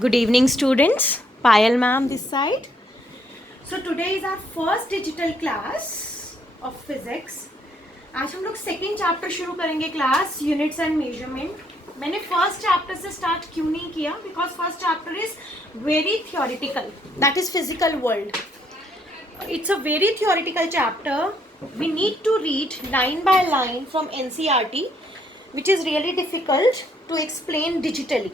Good evening, students. Payal ma'am this side. So today is our first digital class of physics. आज हम लोग second chapter शुरू करेंगे class units and measurement. मैंने first chapter से start क्यों नहीं किया? Because first chapter is very theoretical, that is physical world. It's a very theoretical chapter. We need to read line by line from NCERT, which is really difficult to explain digitally.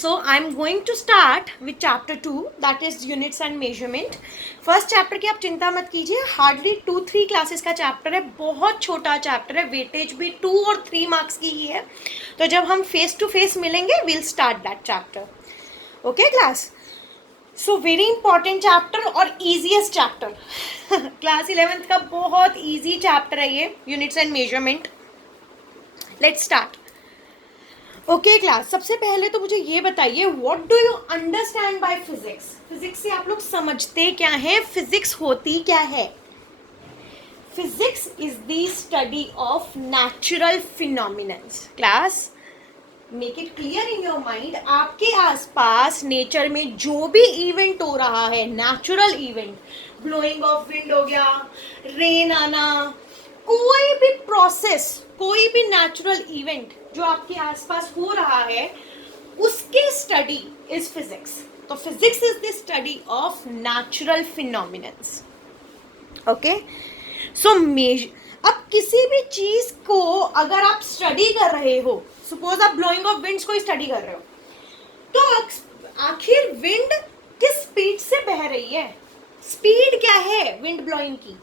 So I'm going to start with chapter 2, that is units and measurement. First chapter की आप चिंता मत कीजिए, hardly 2-3 classes का chapter है, बहुत छोटा chapter है, वेटेज भी 2 और 3 मार्क्स की ही है. तो जब हम फेस टू फेस मिलेंगे will start that chapter. Okay class? So very important chapter और ईजीएस्ट चैप्टर. क्लास 11th का बहुत ईजी चैप्टर है ये, units and measurement. Let's start. Okay class, सबसे पहले तो मुझे ये बताइए, what do you understand by physics? Physics से आप लोग समझते क्या है? फिजिक्स होती क्या है? Physics is the study of natural phenomenons. Class, make it clear in your mind, आपके आसपास नेचर में जो भी इवेंट हो रहा है, natural event, blowing of wind हो गया, रेन आना, कोई भी प्रोसेस, कोई भी नेचुरल इवेंट जो आपके आसपास हो रहा है, उसकी स्टडी इज फिजिक्स. तो physics is the study of natural phenomenons. Okay, so अब किसी भी चीज को अगर आप स्टडी कर रहे हो, सपोज आप ब्लोइंग ऑफ विंड्स को स्टडी कर रहे हो, तो आखिर विंड किस स्पीड से बह रही है? स्पीड क्या है विंड ब्लोइंग की?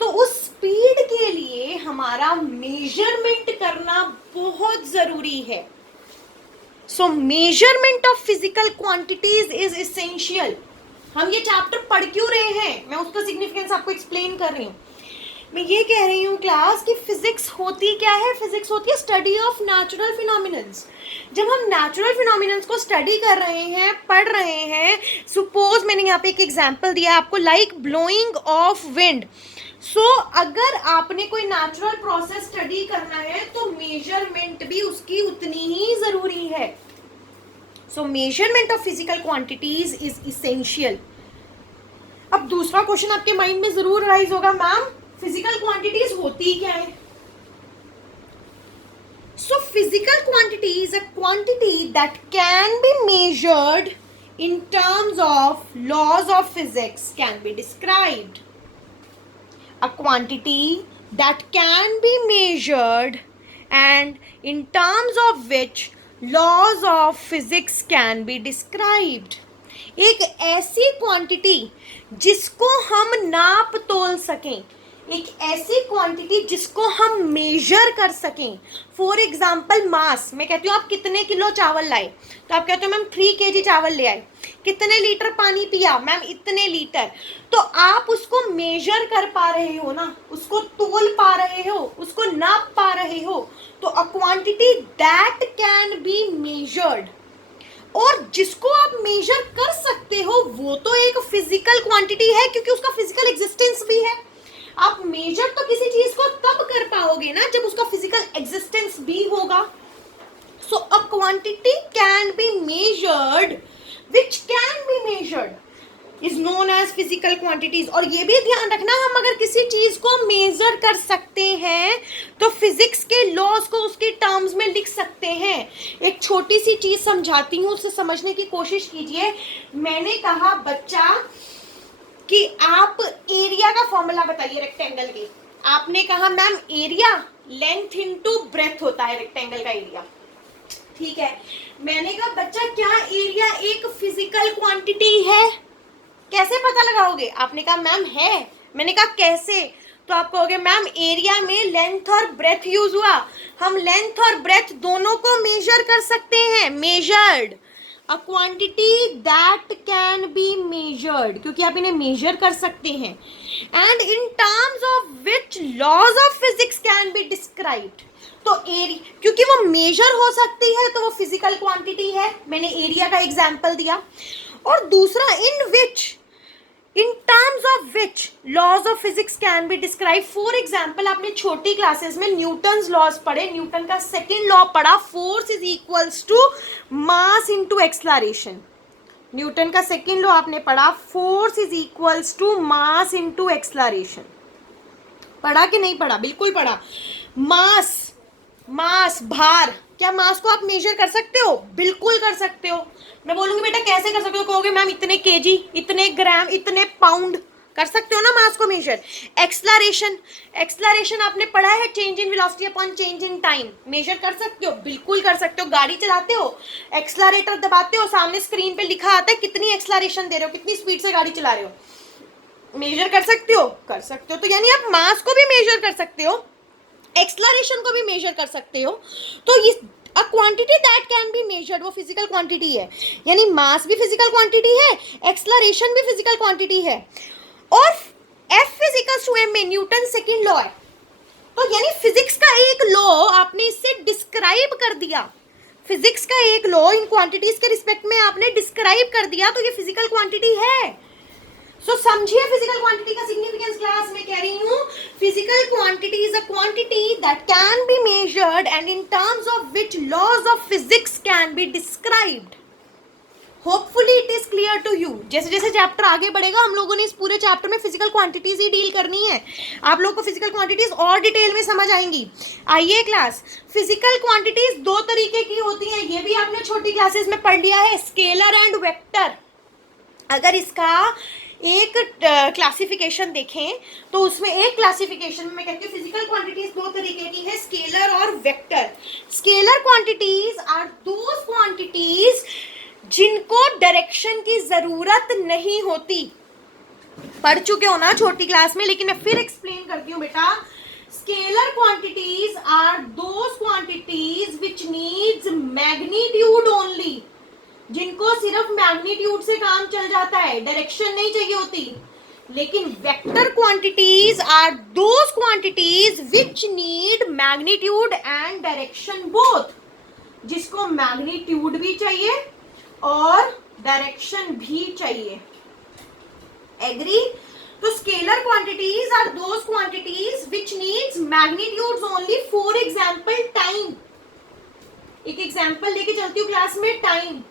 तो उस स्पीड के लिए हमारा मेजरमेंट करना बहुत जरूरी है. सो measurement of physical quantities is essential. हम ये चैप्टर पढ़ क्यों रहे हैं, मैं उसका सिग्निफिकेंस आपको एक्सप्लेन कर रही हूँ. मैं ये कह रही हूँ क्लास कि फिजिक्स होती क्या है? फिजिक्स होती है स्टडी ऑफ नेचुरल फिनोमिनन्स. जब हम नेचुरल फिनोमिनन्स को स्टडी कर रहे हैं, पढ़ रहे हैं, सपोज मैंने यहाँ पे एक एग्जांपल दिया आपको, लाइक ब्लोइंग ऑफ विंड. सो अगर आपने कोई नेचुरल प्रोसेस स्टडी करना है तो मेजरमेंट भी उसकी उतनी ही जरूरी है. सो measurement of physical quantities is essential. अब दूसरा क्वेश्चन आपके माइंड में जरूर राइज होगा, मैम फिजिकल क्वांटिटीज होती क्या है? So physical quantity is a quantity that can be measured in terms of laws of physics can be described. A quantity that can be measured and in terms of which laws of physics can be described. एक ऐसी quantity जिसको हम नाप तोल सकें, एक ऐसी quantity जिसको हम मेजर कर सकें. फॉर एग्जाम्पल मास. मैं कहती हूँ आप कितने किलो चावल लाए, तो आप कहते हो मैम 3 kg चावल ले आए. कितने लीटर पानी पिया? मैम इतने लीटर. तो आप उसको मेजर कर पा रहे हो ना, उसको तोल पा रहे हो, उसको नाप पा रहे हो. तो अ quantity that can be measured, और जिसको आप मेजर कर सकते हो वो तो एक फिजिकल क्वांटिटी है, क्योंकि उसका फिजिकल एग्जिस्टेंस भी है. आप मेजर तो किसी चीज को तब कर पाओगे ना जब उसका फिजिकल एग्जिस्टेंस भी होगा. So a quantity can be measured which can be measured is known as physical quantities. और ये भी ध्यान रखना, हम अगर किसी चीज को मेजर कर सकते हैं तो फिजिक्स के लॉज को उसके टर्म्स में लिख सकते हैं. एक छोटी सी चीज समझाती हूँ, उसे समझने की कोशिश कीजिए. मैंने कहा बच्चा कि आप एरिया का फॉर्मूला बताइए रेक्टेंगल के. आपने कहा ma'am area length into breadth होता है रेक्टेंगल का एरिया. ठीक है, मैंने कहा बच्चा क्या एरिया एक फिजिकल क्वांटिटी है? कैसे पता लगाओगे? आपने कहा मैम है. मैंने कहा कैसे? तो आप कहोगे मैम एरिया में लेंथ और ब्रेथ यूज हुआ. हम लेंथ और ब्रेथ दोनों को मेजर कर सकते हैं. Measured a quantity that can be measured, क्योंकि आप इन्हें मेजर कर सकते हैं. And in terms of which laws of physics can be described. तो एरिया, क्योंकि वो मेजर हो सकती है तो वो फिजिकल क्वांटिटी है. मैंने एरिया का एग्जाम्पल दिया. और दूसरा in which in terms of which laws of physics can be describe. For example आपने छोटी क्लासेस में न्यूटन्स लॉज पढ़े, न्यूटन का सेकेंड लॉ पढ़ा, force is equals to mass into acceleration. Newton का सेकेंड लॉ आपने पढ़ा, force is equals to mass into acceleration. पढ़ा कि नहीं पढ़ा? बिल्कुल पढ़ा. मास, मास भार, क्या मास को आप मेजर कर सकते हो? बिल्कुल कर सकते हो. मैं बोलूंगी बेटा कैसे कर सकते हो, कहोगे मैम इतने केजी, इतने ग्राम, इतने पाउंड. कर सकते हो ना मास को मेजर. एक्सलरेशन, एक्सलरेशन आपने पढ़ा है, change in velocity upon change in time. Measure कर सकते हो? बिल्कुल कर सकते हो. गाड़ी चलाते हो, एक्सलरेटर दबाते हो, सामने स्क्रीन पे लिखा आता है कितनी एक्सलरेशन दे रहे हो, कितनी स्पीड से गाड़ी चला रहे हो. मेजर कर सकते हो? कर सकते हो. तो यानी आप मास को भी मेजर कर सकते हो, एक्सलरेशन को भी मेजर कर सकते हो. तो इस अ quantity that can be measured, वो फिजिकल क्वांटिटी है. यानी मास भी फिजिकल क्वांटिटी है, एक्सलरेशन भी फिजिकल क्वांटिटी है. और F फिजिकल्स टू एम में न्यूटन सेकेंड लॉ है. तो यानी फिजिक्स का एक लॉ आपने इससे डिस्क्राइब कर दिया. फिजिक्स का एक लॉ इन क्वांटिटीज के रिस्पेक्ट में आपने डिस्क्राइब कर दिया, तो ये फिजिकल क्वांटिटी है. सो समझिए फिजिकल क्वांटिटी का सिग्निफिकेंस. क्लास में कह रही हूँ physical quantity is a quantity that can be measured and in terms of which laws of physics can be described. Hopefully it is clear to you. जैसे जैसे chapter आगे बढ़ेगा हम लोगों ने इस पूरे चैप्टर में फिजिकल क्वांटिटीज ही डील करनी है. आप लोगों को फिजिकल क्वांटिटीज और डिटेल में समझ आएंगी. आइए क्लास, फिजिकल क्वांटिटीज दो तरीके की होती हैं, ये भी आपने छोटी क्लासेस में पढ़ लिया है, स्केलर एंड वेक्टर. अगर इसका एक क्लासिफिकेशन देखें तो उसमें एक क्लासिफिकेशन में मैं कहती हूँ फिजिकल क्वांटिटीज दो तरीके की है, स्केलर और vector. Scalar quantities are those quantities जिनको डायरेक्शन की जरूरत नहीं होती. पढ़ चुके हो ना छोटी क्लास में, लेकिन मैं फिर एक्सप्लेन करती हूँ बेटा. Scalar quantities are those quantities which needs magnitude only, जिनको सिर्फ मैग्नीट्यूड से काम चल जाता है, डायरेक्शन नहीं चाहिए होती. लेकिन vector quantities are those quantities which need magnitude and direction both, जिसको मैग्नीट्यूड भी चाहिए और डायरेक्शन भी चाहिए. एग्री? तो scalar quantities are those quantities which needs magnitudes only. For example time. एक एग्जांपल लेके चलती हूँ क्लास में. टाइम,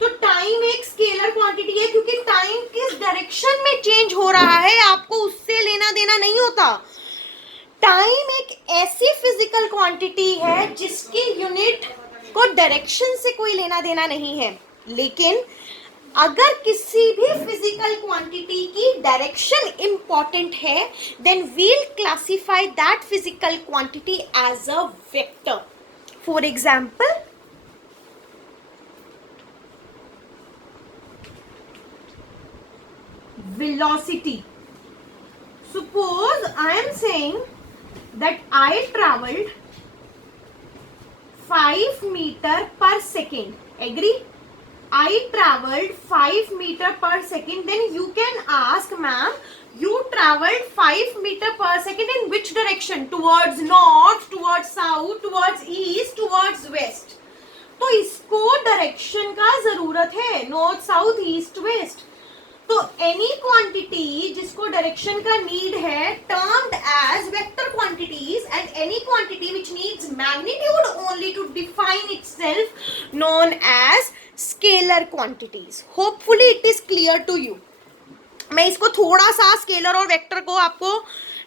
तो टाइम एक स्केलर क्वांटिटी है क्योंकि टाइम किस डायरेक्शन में चेंज हो रहा है आपको उससे लेना देना नहीं होता. टाइम एक ऐसी फिजिकल क्वांटिटी है जिसकी यूनिट को डायरेक्शन से कोई लेना देना नहीं है. लेकिन अगर किसी भी फिजिकल क्वांटिटी की डायरेक्शन इंपॉर्टेंट है then we'll classify that physical quantity as a vector. For example, velocity. Suppose I am saying that I traveled 5 meter per second. Agree? I traveled 5 meter per second. Then you can ask, ma'am, you traveled 5 meter per second in which direction? Towards north, towards south, towards east, towards west. तो इसको direction का जरूरत है, north south east west. तो any quantity जिसको direction का need है termed as vector quantities, and any quantity which needs magnitude only to define itself known as scalar quantities. Hopefully it is clear to you. मैं इसको थोड़ा सा scalar और vector को आपको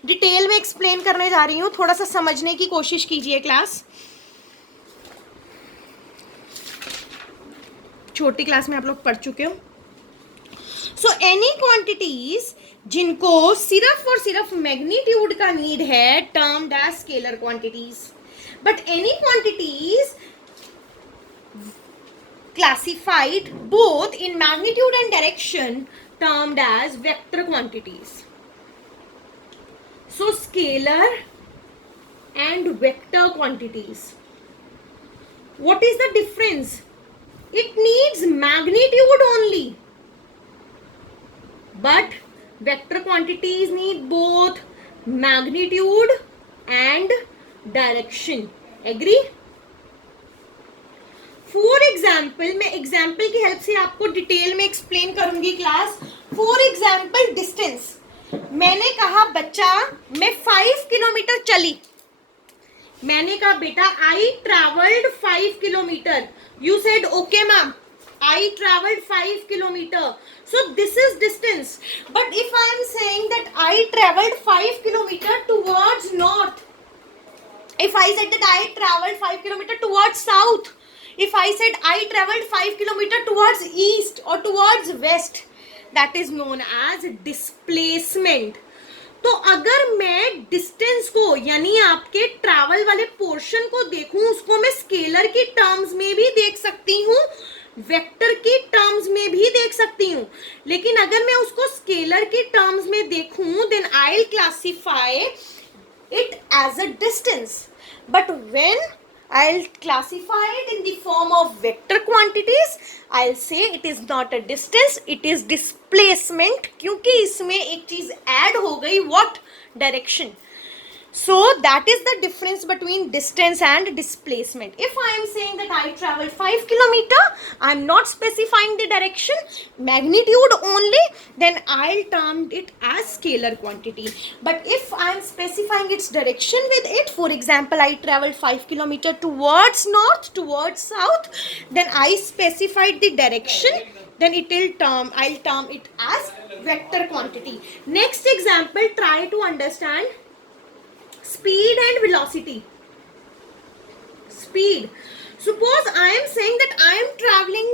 डिटेल में एक्सप्लेन करने जा रही हूँ. थोड़ा सा समझने की कोशिश कीजिए क्लास. छोटी क्लास में आप लोग पढ़ चुके हो. सो एनी क्वांटिटीज जिनको सिर्फ और सिर्फ मैग्नीट्यूड का नीड है termed as scalar quantities, but any quantities classified both in magnitude and direction termed as vector quantities. So scalar and vector quantities, what is the difference? It needs magnitude only, but vector quantities need both magnitude and direction. Agree? For example, मैं example की help से आपको detail में explain करूंगी class. For example distance, मैंने कहा बच्चा मैं 5 किलोमीटर चली. मैंने कहा बेटा I travelled 5 kilometre. You said okay ma'am, I traveled 5 kilometer. So this is distance. But if I am saying that I traveled 5 kilometer towards north, if I said that I traveled 5 kilometer towards south, if I said I traveled 5 kilometer towards east or towards west, that is known as displacement. तो अगर मैं distance को यानी आपके travel वाले portion को देखूं, उसको मैं स्केलर की टर्म्स में भी देख सकती हूँ, वेक्टर की टर्म्स में भी देख सकती हूँ. लेकिन अगर मैं उसको स्केलर की टर्म्स में देखूं, then I will classify it as a distance. But when I'll classify it in the form of vector quantities, I'll say it is not a distance, it is displacement. क्योंकि इसमें एक चीज add हो गई, what? Direction. So that is the difference between distance and displacement. If I am saying that I traveled 5 kilometer, I am not specifying the direction, magnitude only, then I'll term it as scalar quantity. But if I am specifying its direction with it, for example, I traveled 5 kilometer towards north, towards south, then I specified the direction, then I'll term it as vector quantity. Next example, try to understand speed and velocity. Speed. Suppose I am saying that I am traveling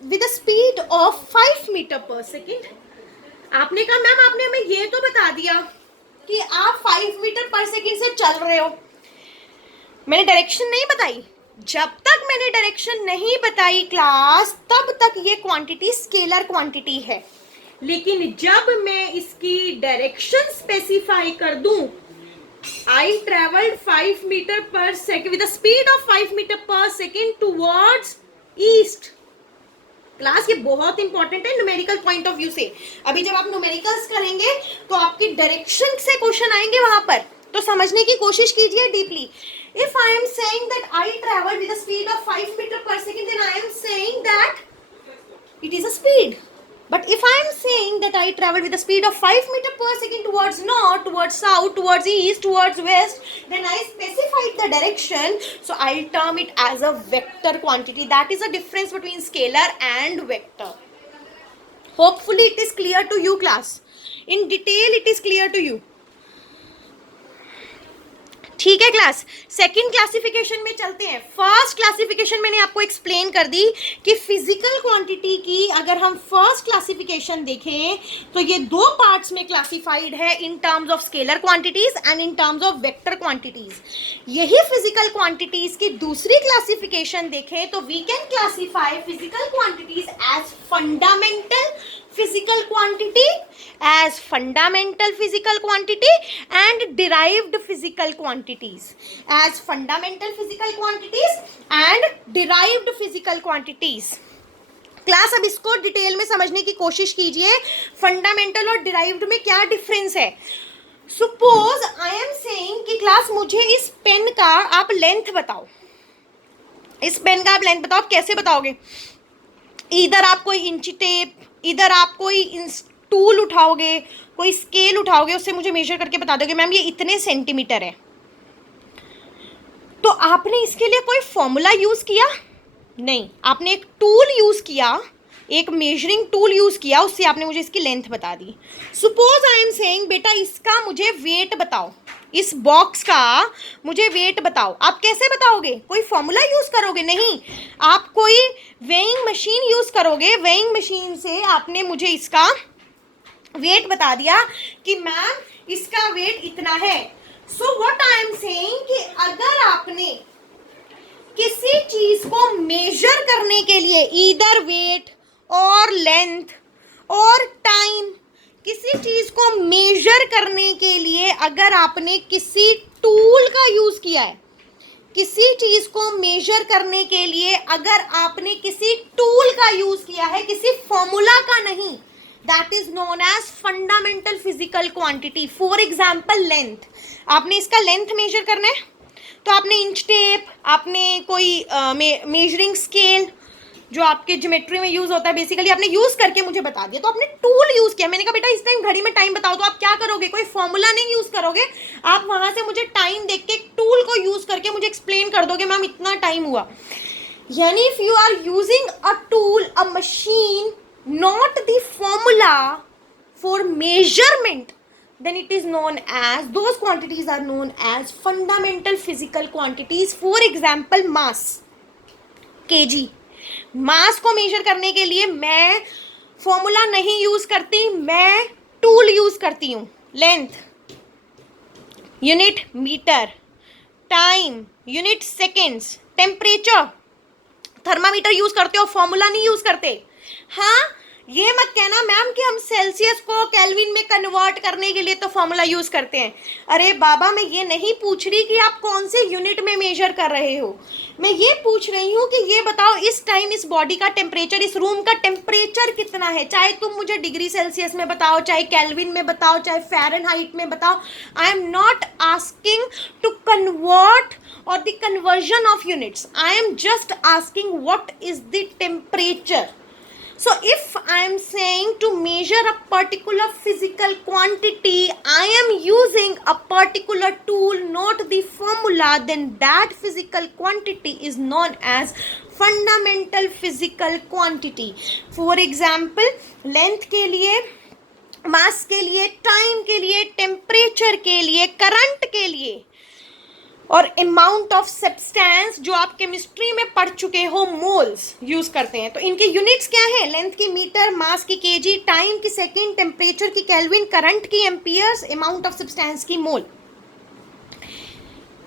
with a speed of 5 meter per second. आपने कहा ma'am आपने हमें ये तो बता दिया कि आप 5 मीटर पर सेकंड से चल रहे हो, मैंने डायरेक्शन नहीं बताई. जब तक मैंने डायरेक्शन नहीं बताई क्लास, तब तक ये क्वांटिटी स्केलर क्वांटिटी है. लेकिन जब मैं इसकी डायरेक्शन स्पेसिफाई कर दूं, I traveled 5 meter per second with a speed of 5 meter per second towards east. Class ये बहुत इंपॉर्टेंट है न्यूमेरिकल पॉइंट ऑफ व्यू से. अभी जब आप न्यूमेरिकल्स करेंगे तो आपकी डायरेक्शन से क्वेश्चन आएंगे वहां पर, तो समझने की कोशिश कीजिए deeply. If I am saying that I travel with a speed of 5 metre per second, then I am saying that it is a speed. But if I am saying that I travel with a speed of 5 meter per second towards north, towards south, towards east, towards west, then I specified the direction, so I'll term it as a vector quantity. That is the difference between scalar and vector. Hopefully it is clear to you class. In detail it is clear to you. ठीक है class. Second classification में चलते हैं. First classification मैंने आपको explain कर दी कि physical quantity की अगर हम फर्स्ट क्लासिफिकेशन देखें तो ये दो पार्ट्स में क्लासिफाइड है, in terms of scalar quantities and in terms of vector quantities. यही फिजिकल क्वांटिटीज की दूसरी क्लासिफिकेशन देखें तो we can classify physical quantities as fundamental physical quantity, as fundamental physical quantity and derived physical quantities, as fundamental physical quantities and derived physical quantities. Class अब इसको detail में समझने की कोशिश कीजिए. फंडामेंटल और डिराइव्ड में क्या डिफरेंस है. सपोज आई एम सेइंग कि क्लास मुझे इस पेन का आप लेंथ बताओ, इस पेन का आप लेंथ बताओ. आप कैसे बताओगे? इधर आप कोई इंची टेप, इधर आप कोई टूल उठाओगे, कोई स्केल उठाओगे, उससे मुझे मेजर करके बता दोगे मैम ये इतने सेंटीमीटर है. तो आपने इसके लिए कोई फॉर्मूला यूज किया? नहीं, आपने एक टूल यूज किया, एक मेजरिंग टूल यूज किया, उससे आपने मुझे इसकी लेंथ बता दी. सपोज आई एम सेइंग बेटा इसका मुझे वेट बताओ, इस बॉक्स का मुझे वेट बताओ. आप कैसे बताओगे? कोई फॉर्मूला यूज करोगे? नहीं, आप कोई वेइंग मशीन यूज करोगे. वेइंग मशीन से आपने मुझे इसका वेट बता दिया कि मैम इसका वेट इतना है. So what I am saying कि अगर आपने किसी चीज को मेजर करने के लिए ईदर वेट और लेंथ और टाइम, किसी चीज को मेजर करने के लिए अगर आपने किसी टूल का यूज किया है, किसी चीज को मेजर करने के लिए अगर आपने किसी टूल का यूज किया है, किसी फॉर्मूला का नहीं, that is known as fundamental physical quantity. For example length, आपने इसका लेंथ मेजर करना है तो आपने इंच टेप, आपने कोई मेजरिंग स्केल जो आपके ज्योमेट्री में यूज होता है बेसिकली, आपने यूज करके मुझे बता दिया, तो आपने टूल यूज किया। मैंने कहा बेटा इस टाइम घड़ी में टाइम बताओ, तो आप क्या करोगे, कोई फॉर्मूला नहीं यूज करोगे, आप वहां से मुझे टाइम देख के टूल को यूज करके मुझे एक्सप्लेन कर दोगे मैम इतना टाइम हुआ। यानी if you are using a tool, a machine, not the formula for measurement, then it is known as, those quantities are known as fundamental physical quantities. For example mass, kg. मास को major करने के लिए मैं formula नहीं use करती, मैं tool use करती हूँ। Length unit metre, time unit seconds, temperature thermometer use करते हो, फॉर्मूला नहीं यूज करते। हाँ, ये मत कहना मैम कि हम सेल्सियस को केल्विन में कन्वर्ट करने के लिए तो फॉर्मूला यूज करते हैं। अरे बाबा, मैं ये नहीं पूछ रही कि आप कौन से यूनिट में मेजर कर रहे हो, मैं ये पूछ रही हूँ कि ये बताओ इस टाइम इस बॉडी का टेम्परेचर, इस रूम का टेम्परेचर कितना है। चाहे तुम मुझे डिग्री सेल्सियस में बताओ, चाहे केल्विन में बताओ, चाहे फ़ारेनहाइट में बताओ। I am not asking to convert or the conversion of units. I am just asking what is the temperature. So if I am saying to measure a particular physical quantity, I am using a particular tool, not the formula, then that physical quantity is known as fundamental physical quantity. For example, length के लिए, mass के लिए, time के लिए, temperature के लिए, current के लिए और अमाउंट ऑफ सब्सटेंस जो आप केमिस्ट्री में पढ़ चुके हो, मोल्स यूज करते हैं। तो इनके यूनिट्स क्या है? लेंथ की मीटर, मास की केजी, टाइम की सेकेंड, टेम्परेचर की केल्विन, करंट की एम्पियर्स, अमाउंट ऑफ सब्सटेंस की mole.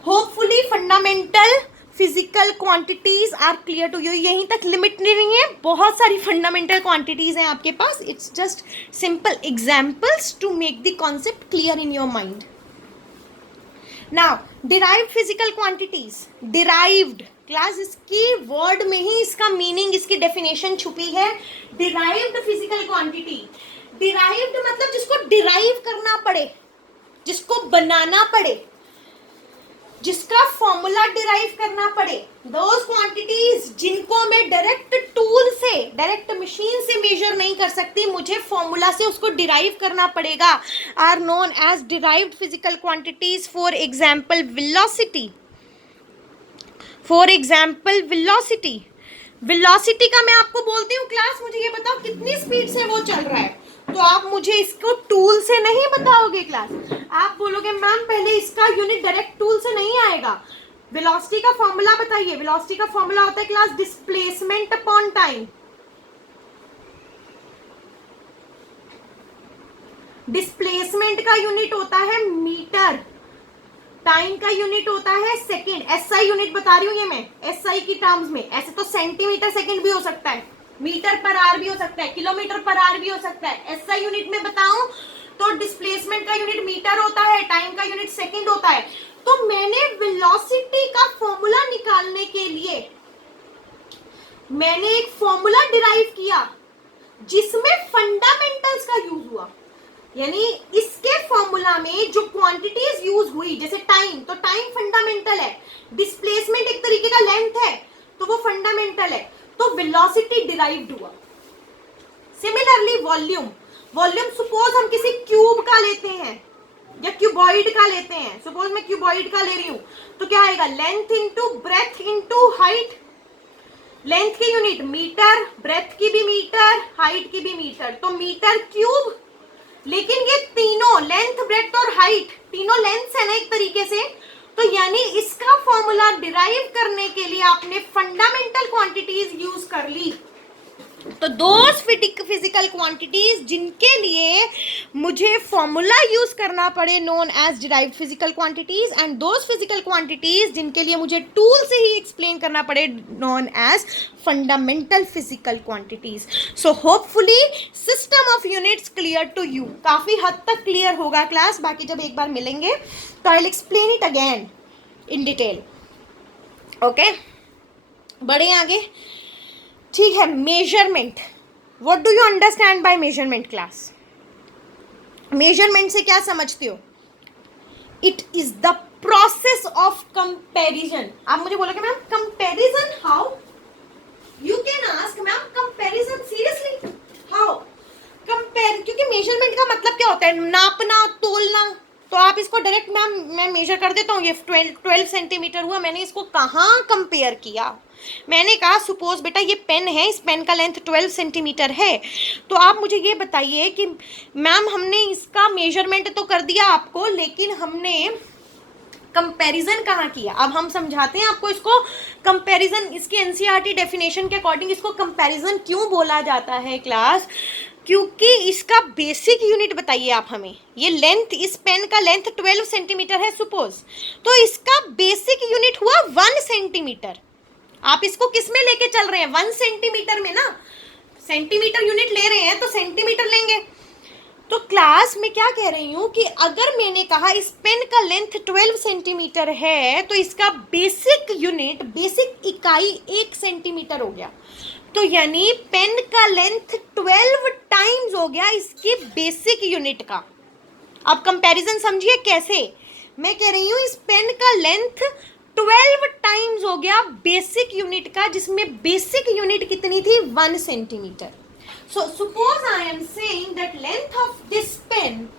Hopefully fundamental physical quantities are clear to you. यहीं तक लिमिट नहीं है, बहुत सारी फंडामेंटल क्वांटिटीज हैं आपके पास। It's just simple examples to make the concept clear in your mind. Now derived physical quantities, derived class, इसकी वर्ड में ही इसका मीनिंग, इसकी डेफिनेशन छुपी है। डिराइव्ड फिजिकल क्वांटिटी, डिराइव्ड मतलब जिसको डिराइव करना पड़े, जिसको बनाना पड़े, जिसका फॉर्मूला डिराइव करना पड़े, दोज क्वांटिटीज जिनको मैं डायरेक्ट टूल से, डायरेक्ट मशीन से मेजर नहीं कर सकती, मुझे फॉर्मूला से उसको डिराइव करना पड़ेगा, are known as derived physical quantities. For example velocity, for example velocity, velocity का मैं आपको बोलती हूँ क्लास मुझे ये बताओ कितनी स्पीड से वो चल रहा है, तो आप मुझे इसको टूल से नहीं बताओगे क्लास, आप बोलोगे मैम पहले इसका यूनिट डायरेक्ट टूल से नहीं आएगा। वेलोसिटी का फॉर्मूला बताइए। वेलोसिटी का फॉर्मूला होता है class displacement upon time. Displacement का यूनिट होता है मीटर, टाइम का यूनिट होता है सेकंड। एसआई यूनिट बता रही हूँ ये मैं, एसआई की टर्म्स में। ऐसे तो सेंटीमीटर सेकंड भी हो सकता है, मीटर पर आवर भी हो सकता है, किलोमीटर पर आवर भी हो सकता है। एसआई यूनिट में बताऊं तो डिस्प्लेसमेंट का यूनिट मीटर होता है, टाइम का यूनिट सेकंड होता है। तो मैंने वेलोसिटी का फॉर्मूला निकालने के लिए मैंने एक फॉर्मूला डिराइव किया जिसमें फंडामेंटल्स का यूज हुआ। यानी इसके फॉर्मूला में जो क्वांटिटीज यूज हुई, जैसे टाइम, तो टाइम फंडामेंटल है, डिस्प्लेसमेंट एक तरीके का लेंथ है तो वो फंडामेंटल है, तो वेलोसिटी डिराइव्ड हुआ। सिमिलरली वॉल्यूम, वॉल्यूम सपोज हम किसी क्यूब का लेते हैं या क्यूबॉइड का लेते हैं, सपोज मैं क्यूबॉइड का ले रही हूं, तो क्या आएगा? Length into breadth into height. Length की यूनिट मीटर, ब्रेथ की भी मीटर, हाइट की भी मीटर, तो मीटर क्यूब। लेकिन ये तीनों लेंथ, ब्रेथ और हाइट तीनों लेंथ है ना एक तरीके से, तो यानी इसका फॉर्मूला डिराइव करने के लिए आपने फंडामेंटल क्वांटिटीज यूज कर ली। तो दोज फिजिकल क्वांटिटीज जिनके लिए मुझे फॉर्मूला यूज करना पड़े, known as derived physical quantities, and those physical quantities जिनके लिए मुझे टूल से ही एक्सप्लेन करना पड़े, known as fundamental physical quantities. So hopefully system of units clear to you. काफी हद तक क्लियर होगा क्लास, बाकी जब एक बार मिलेंगे तो I will explain it again in detail. Okay, बढ़े आगे। ठीक है, measurement, what do you understand by measurement class? Measurement से क्या समझते हो? It is the process of comparison. आप मुझे बोलोगे ma'am comparison how, you can ask ma'am comparison seriously how compare, क्योंकि मेजरमेंट का मतलब क्या होता है, नापना, तोलना। तो आप इसको डायरेक्ट मैम मैं मेजर कर देता हूँ, ये 12 सेंटीमीटर हुआ, मैंने इसको कहाँ कंपेयर किया, मैंने कहा सपोज बेटा ये पेन है, इस पेन का लेंथ 12 सेंटीमीटर है, तो आप मुझे ये बताइए कि मैम हमने इसका मेजरमेंट तो कर दिया आपको, लेकिन हमने कंपैरिजन कहाँ किया। अब हम समझाते हैं आपको इसको कंपैरिजन, इसकी एनसीईआरटी डेफिनेशन के अकॉर्डिंग इसको कंपैरिजन क्यों बोला जाता है क्लास, क्योंकि इसका बेसिक यूनिट बताइए आप हमें। ये लेंथ, इस पेन का लेंथ 12 सेंटीमीटर है सपोज, तो इसका बेसिक यूनिट हुआ 1 सेंटीमीटर। आप इसको किस में लेके चल रहे हैं, 1 सेंटीमीटर में ना, सेंटीमीटर यूनिट ले रहे हैं तो सेंटीमीटर लेंगे। तो क्लास में क्या कह रही हूँ कि अगर मैंने कहा इस पेन का लेंथ 12 सेंटीमीटर है, तो इसका बेसिक यूनिट, बेसिक इकाई 1 सेंटीमीटर हो गया, तो यानी पेन का लेंथ 12 टाइम्स हो गया इसकी बेसिक यूनिट का। अब कंपैरिजन समझिए कैसे, मैं कह रही हूँ इस पेन का लेंथ 12 टाइम्स हो गया बेसिक यूनिट का, जिसमें बेसिक यूनिट कितनी थी, 1 centimetre. So suppose I am saying that length of this pen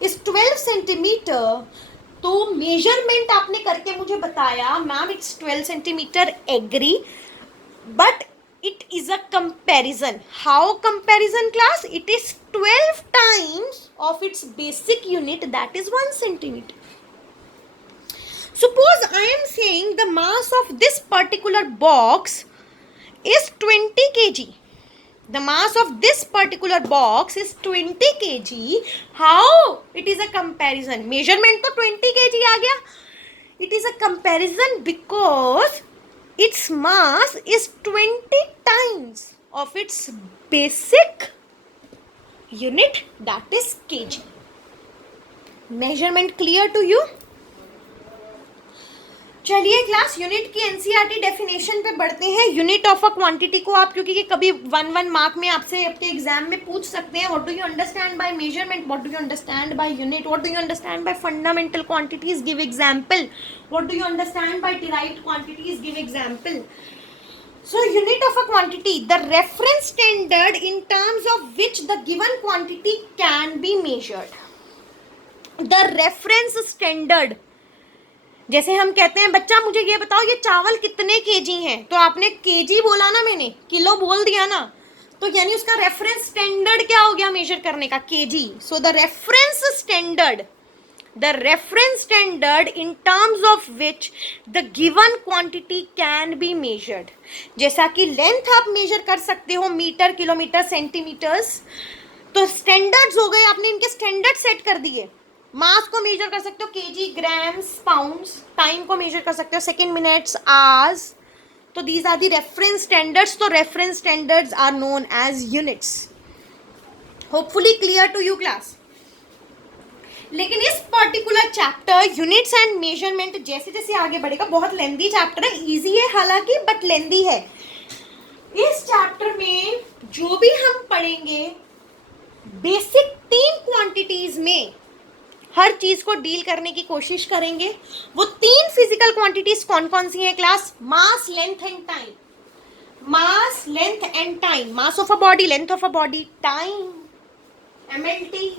is 12 centimetre, तो मेजरमेंट आपने करके मुझे बताया ma'am it's 12 centimetre, agree, but it is a comparison. How comparison class? It is 12 times of its basic unit, that is 1 centimeter. Suppose I am saying the mass of this particular box is 20 kg. The mass of this particular box is 20 kg. How it is a comparison? Measurement तो 20 kg आ गया. It is a comparison because its mass is 20 times of its basic unit, that is kg. Measurement clear to you? चलिए class unit की NCERT definition पे बढ़ते हैं। Unit of a quantity को आप, क्योंकि ये कभी 1 मार्क में आपसे आपके एग्जाम में पूछ सकते हैं, what do you understand by measurement, what do you understand by unit, what do you understand by fundamental quantities, give example, what do you understand by derived quantities, give example. So unit of a quantity, the reference standard in terms of which the given quantity can be measured. The reference standard, जैसे हम कहते हैं बच्चा मुझे ये बताओ ये चावल कितने केजी हैं, तो आपने केजी बोला ना, मैंने किलो बोल दिया ना, तो यानी उसका रेफरेंस स्टैंडर्ड क्या हो गया मेजर करने का, KG. So the reference standard in terms of which the given quantity can be measured. जैसा कि लेंथ आप मेजर कर सकते हो मीटर, किलोमीटर, सेंटीमीटर्स, तो स्टैंडर्ड्स हो गए, आपने इनके स्टैंडर्ड सेट कर दिए। मास को मेजर कर सकते हो केजी, ग्राम्स, पाउंड्स, टाइम को मेजर कर सकते हो सेकेंड, मिनट्स, आवर्स, तो these are the reference standards. तो reference standards are known as units. Hopefully clear to you class. लेकिन इस particular chapter units and measurement जैसे जैसे आगे बढ़ेगा, बहुत लेंदी चैप्टर है, इजी है हालांकि बट लेंदी है। इस चैप्टर में जो भी हम पढ़ेंगे बेसिक 3 क्वांटिटीज में हर चीज को डील करने की कोशिश करेंगे। वो 3 फिजिकल क्वांटिटीज कौन कौन सी हैं class, mass, length and time. Mass, length and time, mass of a body, length of a body, time, MLT।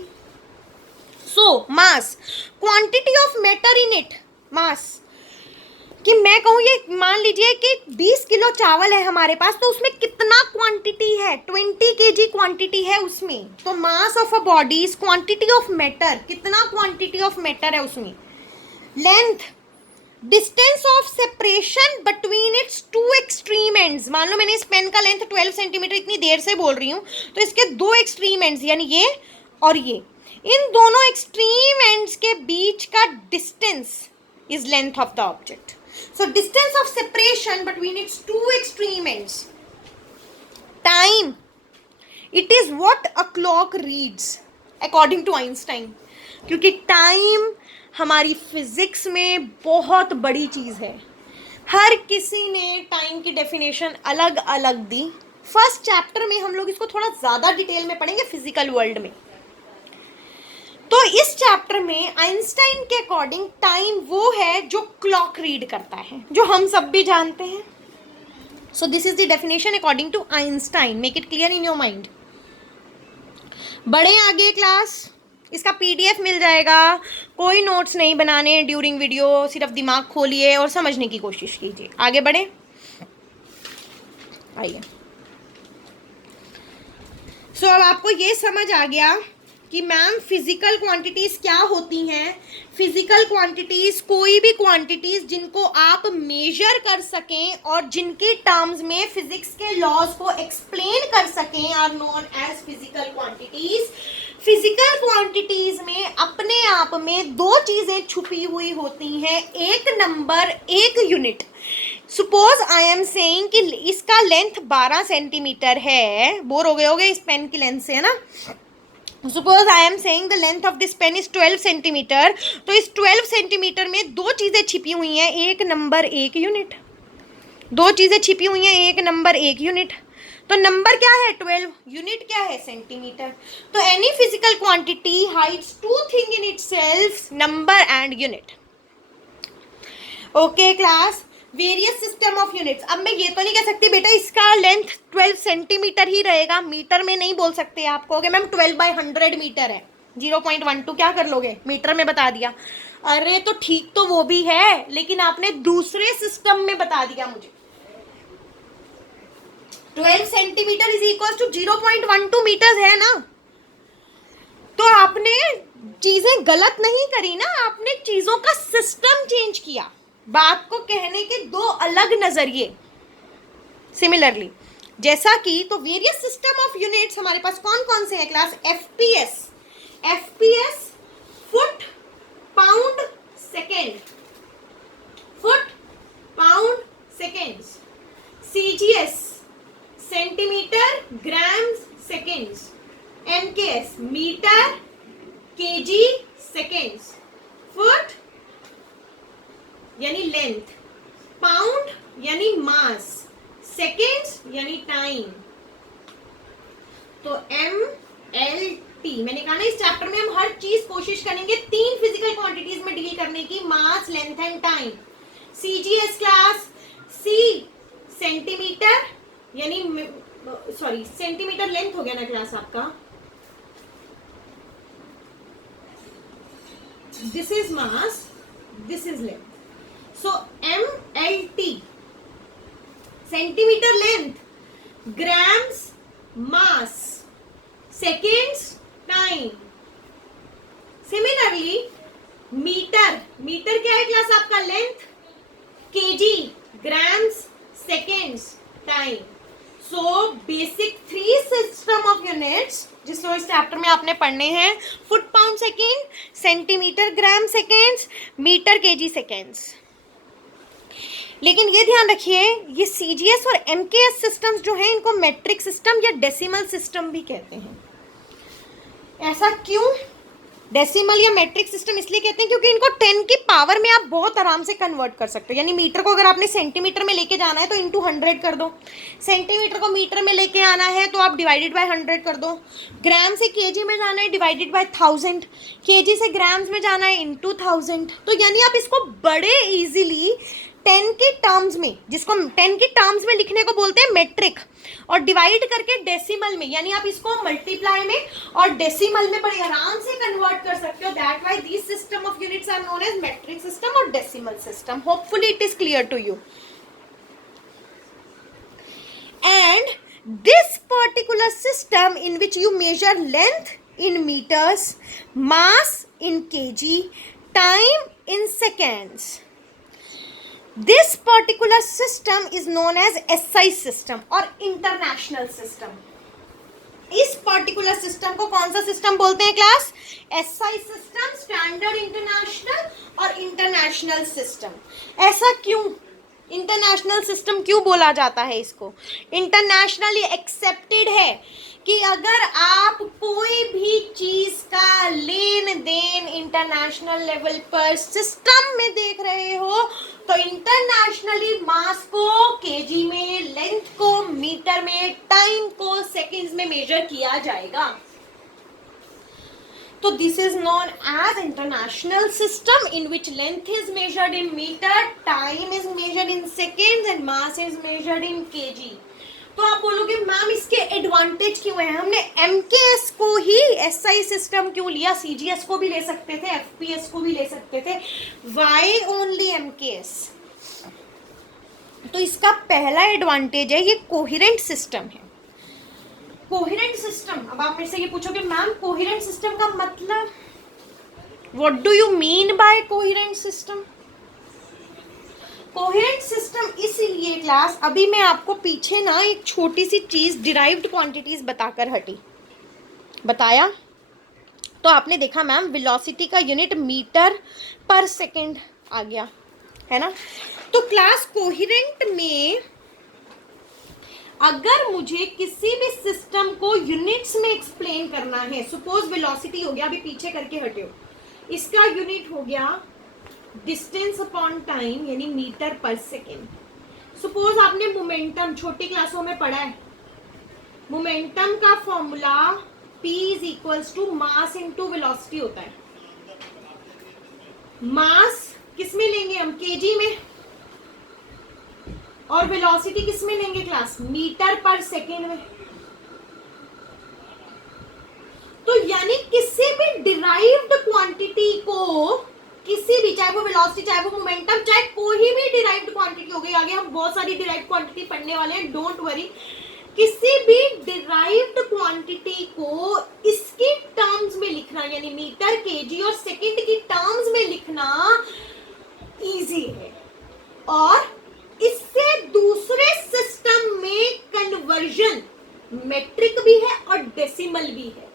So mass, quantity of matter in it, mass, कि मैं कहूँ ये मान लीजिए कि 20 किलो चावल है हमारे पास, तो उसमें कितना क्वांटिटी है, 20 kg क्वांटिटी है उसमें। तो मास of a body is quantity of matter, कितना क्वांटिटी ऑफ मैटर है उसमें। Length, distance of separation between its 2 extreme ends. मान लो मैंने इस पेन का लेंथ 12 सेंटीमीटर इतनी देर से बोल रही हूँ, तो इसके 2 एक्सट्रीम एंड्स यानी ये और ये, इन दोनों एक्सट्रीम एंड्स के बीच का distance is length of the object. So distance of separation between its 2 extreme ends. Time, it is what a clock reads according to Einstein. क्योंकि टाइम हमारी फिजिक्स में बहुत बड़ी चीज़ है। हर किसी ने टाइम की डेफिनेशन अलग अलग दी। फर्स्ट चैप्टर में हम लोग इसको थोड़ा ज़्यादा डिटेल में पढ़ेंगे फिजिकल वर्ल्ड में। तो इस चैप्टर में आइंस्टाइन के अकॉर्डिंग टाइम वो है जो क्लॉक रीड करता है, जो हम सब भी जानते हैं. So this is the definition according to Einstein. Make it clear in your mind. बढ़े आगे क्लास. इसका पीडीएफ मिल जाएगा. कोई नोट्स नहीं बनाने ड्यूरिंग वीडियो, सिर्फ दिमाग खोलिए और समझने की कोशिश कीजिए. आगे बढ़े. आइए. सो अब आपको ये समझ आ गया कि मैम फिजिकल क्वांटिटीज क्या होती हैं. फिजिकल क्वांटिटीज कोई भी क्वांटिटीज जिनको आप मेजर कर सकें और जिनके टर्म्स में फिजिक्स के लॉज को एक्सप्लेन कर सकें are known as physical quantities. Physical quantities में अपने आप में दो चीजें छुपी हुई होती हैं. एक नंबर, एक unit. Suppose I am saying कि इसका लेंथ 12 सेंटीमीटर है. बोर हो गए होगे इस पेन की लेंथ से, है ना. Suppose I am saying the length of this pen is 12 centimetre. तो इस 12 सेंटीमीटर में दो चीज़ें छिपी हुई हैं. एक नंबर, एक यूनिट. दो चीज़ें छिपी हुई हैं. एक नंबर, एक यूनिट. तो नंबर क्या है 12, यूनिट क्या है सेंटीमीटर. तो any physical quantity hides two thing in itself, number and unit. Okay class. Various system of units. अब मैं ये तो नहीं कह सकती बेटा इसका लेंथ 12 सेंटीमीटर ही रहेगा. मीटर में नहीं बोल सकते. आप कहोगे मैम 12/100 मीटर है. 0.12 क्या कर लोगे, मीटर में बता दिया. अरे तो ठीक तो वो भी है, लेकिन आपने दूसरे सिस्टम में बता दिया मुझे. 12 centimetre is equal to 0.12 metre है ना. तो आपने चीजें गलत नहीं करी ना, आपने चीजों का सिस्टम चेंज किया. बात को कहने के दो अलग नजरिए. सिमिलरली जैसा कि तो वेरियस सिस्टम ऑफ यूनिट्स हमारे पास कौन कौन से हैं class. FPS. FPS foot pound second. Foot pound seconds. CGS centimetre grams seconds. MKS metre KG seconds. Foot यानी लेंथ, पाउंड यानी मास, सेकेंड्स यानी टाइम. तो MLT मैंने कहा ना इस चैप्टर में हम हर चीज कोशिश करेंगे 3 फिजिकल क्वांटिटीज में डील करने की. Mass, length and time. CGS class. C centimetre यानी सॉरी सेंटीमीटर लेंथ हो गया ना क्लास आपका. This is mass, this is length. So MLT centimetre length, grams mass, seconds time. Similarly metre. Metre क्या है क्लास आपका length, KG grams seconds time. So basic 3 system of units जिसको इस chapter में आपने पढ़ने हैं. Foot pound second, centimetre gram seconds, metre KG seconds. लेकिन ये ध्यान रखिए ये सीजीएस और एमकेएस सिस्टम्स जो हैं इनको मैट्रिक सिस्टम या डेसिमल सिस्टम भी कहते हैं. ऐसा क्यों डेसिमल या मैट्रिक सिस्टम इसलिए कहते हैं क्योंकि इनको 10 की पावर में आप बहुत आराम से कन्वर्ट कर सकते हो. यानी मीटर को अगर आपने सेंटीमीटर में लेके जाना है तो इंटू 100 कर दो. सेंटीमीटर को मीटर में लेके आना है तो आप डिवाइडेड बाय 100 कर दो. ग्राम से केजी में जाना है डिवाइडेड बाय 1000. केजी से ग्राम्स में जाना है इंटू 1000. तो यानी आप इसको बड़े ईजिली 10 के टर्म्स में, जिसको 10 के टर्म्स में लिखने को बोलते हैं मेट्रिक, और डिवाइड करके डेसिमल में, यानी आप इसको मल्टीप्लाई में और डेसिमल में बड़े आराम से कन्वर्ट कर सकते हो. That why this system of units are known as metric system और decimal system. Hopefully it is clear to you. And this particular system in which you measure length in metres, mass in KG, time in seconds. This particular system is known as SI system और international system. इस particular system को कौन सा system बोलते हैं class? SI system, standard international और international system. ऐसा क्यों इंटरनेशनल सिस्टम क्यों बोला जाता है इसको? इंटरनेशनली एक्सेप्टेड है कि अगर आप कोई भी चीज का लेन देन इंटरनेशनल लेवल पर सिस्टम में देख रहे हो तो इंटरनेशनली मास को केजी में, लेंथ को मीटर में, टाइम को सेकंड्स में मेजर किया जाएगा. तो this is known as international system in which length is measured in metre, time is measured in seconds and mass is measured in kg. तो आप बोलोगे मैम इसके एडवांटेज क्यों है, हमने एमकेएस को ही एसआई सिस्टम क्यों लिया, सीजीएस को भी ले सकते थे, एफपीएस को भी ले सकते थे, व्हाई ओनली एमकेएस? तो इसका पहला एडवांटेज है ये कोहेरेंट सिस्टम है। कोहेरेंट सिस्टम, अब आप मेरे से ये पूछोगे मैम कोहेरेंट सिस्टम का मतलब, what do you mean by coherent system? Coherent system इसलिए क्लास, अभी मैं आपको पीछे ना एक छोटी सी चीज डिराइव्ड क्वांटिटीज बताकर हटी, बताया तो आपने देखा मैम वेलोसिटी का यूनिट मीटर पर सेकेंड आ गया है ना। तो क्लास कोहेरेंट में अगर मुझे किसी भी सिस्टम को यूनिट्स में एक्सप्लेन करना है, सपोज वेलोसिटी हो गया, अभी पीछे करके हटे हो, इसका यूनिट हो गया डिस्टेंस अपॉन टाइम यानी मीटर पर सेकेंड। सपोज आपने मोमेंटम छोटी क्लासों में पढ़ा है, मोमेंटम का formula P is equals to mass into velocity होता है। मास किस में लेंगे हम, केजी में, और वेलोसिटी किस में लेंगे क्लास, मीटर पर सेकेंड में। तो यानी किसी भी डिराइव्ड क्वांटिटी को, किसी भी, चाहे वो वेलोसिटी, चाहे वो मोमेंटम, चाहे कोई भी डिराइव्ड क्वांटिटी हो गई, आगे हम बहुत सारी डिराइव्ड क्वांटिटी पढ़ने वाले हैं, डोंट वरी, किसी भी डिराइव्ड क्वांटिटी को इसकी टर्म्स में लिखना यानी मीटर, केजी और सेकंड की टर्म्स में लिखना इजी है, और इससे दूसरे सिस्टम में कन्वर्जन मेट्रिक भी है और डेसिमल भी है।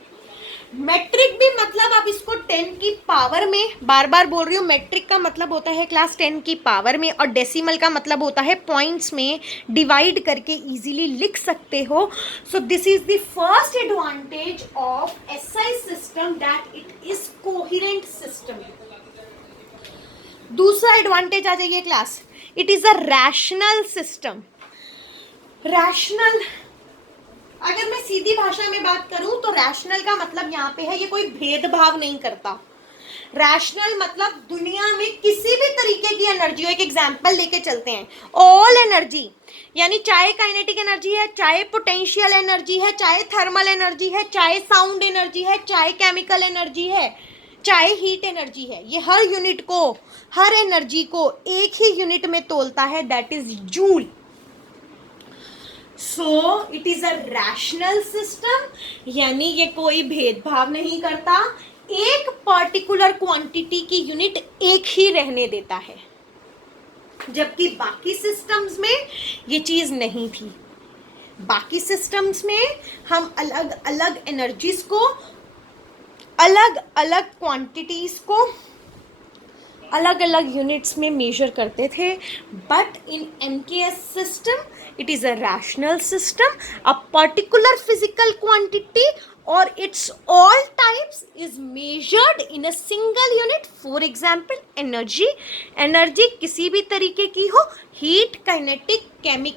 मेट्रिक भी मतलब आप इसको 10 की पावर में, बार बार बोल रही हूँ, मेट्रिक का मतलब होता है क्लास 10 की पावर में, और डेसिमल का मतलब होता है पॉइंट्स में डिवाइड करके इजीली लिख सकते हो। सो this is the first advantage of SI system, that it is coherent system. दूसरा एडवांटेज आ जाइए class, it is a rational system. Rational, अगर मैं सीधी भाषा में बात करूं तो रैशनल का मतलब यहाँ पे है ये कोई भेदभाव नहीं करता। रैशनल मतलब दुनिया में किसी भी तरीके की एनर्जी हो, एक एग्जांपल लेके चलते हैं, ऑल एनर्जी, यानी चाहे काइनेटिक एनर्जी है, चाहे पोटेंशियल एनर्जी है, चाहे थर्मल एनर्जी है, चाहे साउंड एनर्जी है, चाहे केमिकल एनर्जी है, चाहे हीट एनर्जी है, ये हर यूनिट को, हर एनर्जी को एक ही यूनिट में तोलता है, that is joule. So it is a rational system, यानी ये कोई भेदभाव नहीं करता, एक पर्टिकुलर क्वांटिटी की यूनिट एक ही रहने देता है, जबकि बाकी सिस्टम्स में ये चीज नहीं थी। बाकी सिस्टम्स में हम अलग अलग एनर्जीज को, अलग अलग क्वांटिटीज को अलग अलग यूनिट्स में मेजर करते थे, but in MKS system it is a rational system, a particular physical quantity और it's all types is measured in a single unit. For example energy, energy किसी भी तरीके की हो, हीट, काइनेटिक,